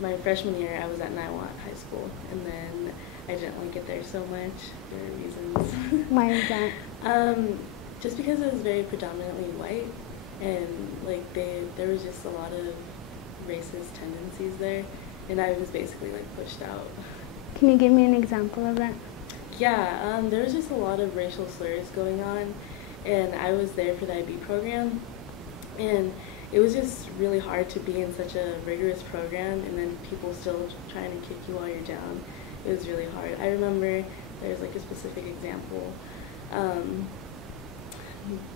my freshman year, I was at Niwot High School, and then I didn't like it there so much for reasons. Why is that? Just because it was very predominantly white, and like there was just a lot of racist tendencies there, and I was basically like pushed out. Can you give me an example of that? Yeah, there was just a lot of racial slurs going on, and I was there for the IB program, and it was just really hard to be in such a rigorous program and then people still trying to kick you while you're down. It was really hard. I remember there's like a specific example.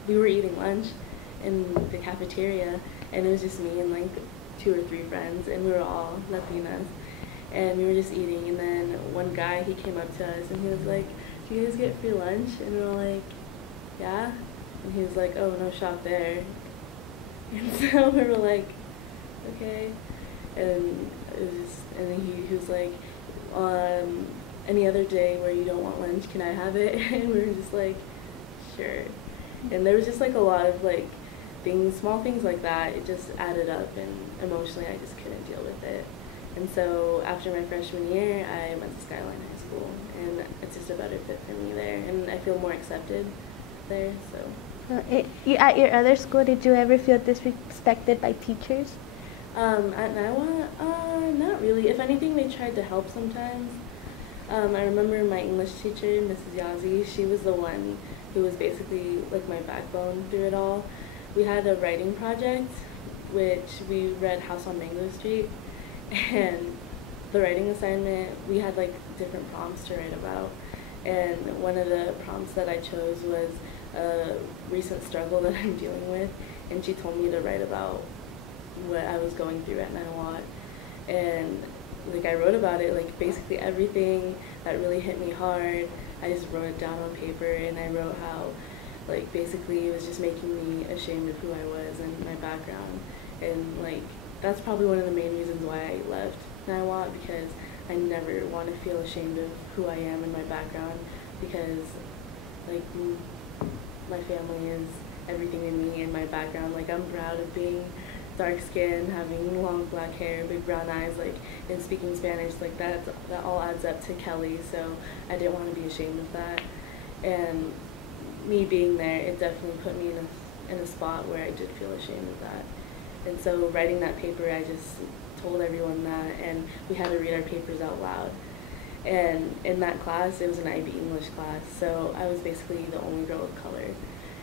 We were eating lunch in the cafeteria, and it was just me and like 2 or 3 friends, and we were all Latinas, and we were just eating, and then one guy, he came up to us and he was like, "Do you guys get free lunch?" And we were like, "Yeah." And he was like, "Oh, no, shop there." And so we were like, "Okay." And it was just, and then he was like, "Any other day where you don't want lunch, can I have it?" And we were just like, "Sure." And there was just like a lot of like things, small things like that. It just added up, and emotionally I just couldn't deal with it. And so after my freshman year, I went to Skyline High School, and it's just a better fit for me there, and I feel more accepted there. So. At your other school, did you ever feel disrespected by teachers? At Niwot, not really. If anything, they tried to help sometimes. I remember my English teacher, Mrs. Yazzie, she was the one who was basically like my backbone through it all. We had a writing project, which we read House on Mango Street, and the writing assignment, we had like different prompts to write about, and one of the prompts that I chose was a recent struggle that I'm dealing with, and she told me to write about what I was going through at Niwot, and like I wrote about it, like basically everything that really hit me hard, I just wrote it down on paper, and I wrote how like basically it was just making me ashamed of who I was and my background, and like that's probably one of the main reasons why I left Niwot, because I never want to feel ashamed of who I am and my background, because like my family is everything to me, and my background, like I'm proud of being dark skinned, having long black hair, big brown eyes, like, and speaking Spanish, like that all adds up to Kelly, so I didn't want to be ashamed of that. And me being there, it definitely put me in a spot where I did feel ashamed of that. And so writing that paper, I just told everyone that, and we had to read our papers out loud. And in that class, it was an IB English class, so I was basically the only girl of color.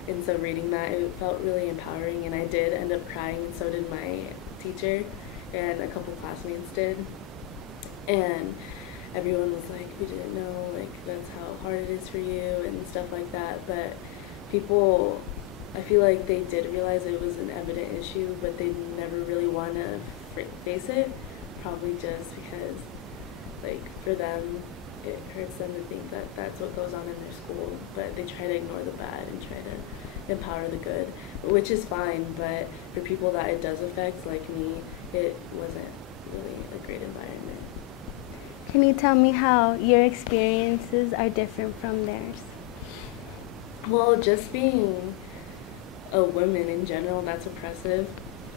And so reading that, it felt really empowering, and I did end up crying, and so did my teacher, and a couple classmates did. And everyone was like, "We didn't know, like, that's how hard it is for you," and stuff like that. But people, I feel like they did realize it was an evident issue, but they never really want to face it, probably just because, like, for them, it hurts them to think that that's what goes on in their school, but they try to ignore the bad and try to empower the good, which is fine, but for people that it does affect, like me, it wasn't really a great environment. Can you tell me how your experiences are different from theirs? Well, just being a woman in general, that's oppressive,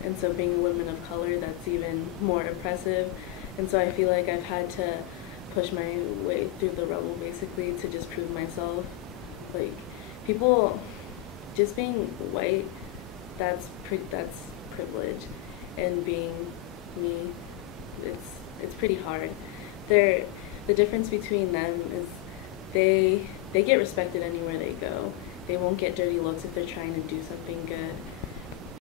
and so being a woman of color, that's even more oppressive, and so I feel like I've had to push my way through the rubble basically to just prove myself. Like, people, just being white, that's privilege, and being me, it's pretty hard. The difference between them is they get respected anywhere they go. They won't get dirty looks if they're trying to do something good.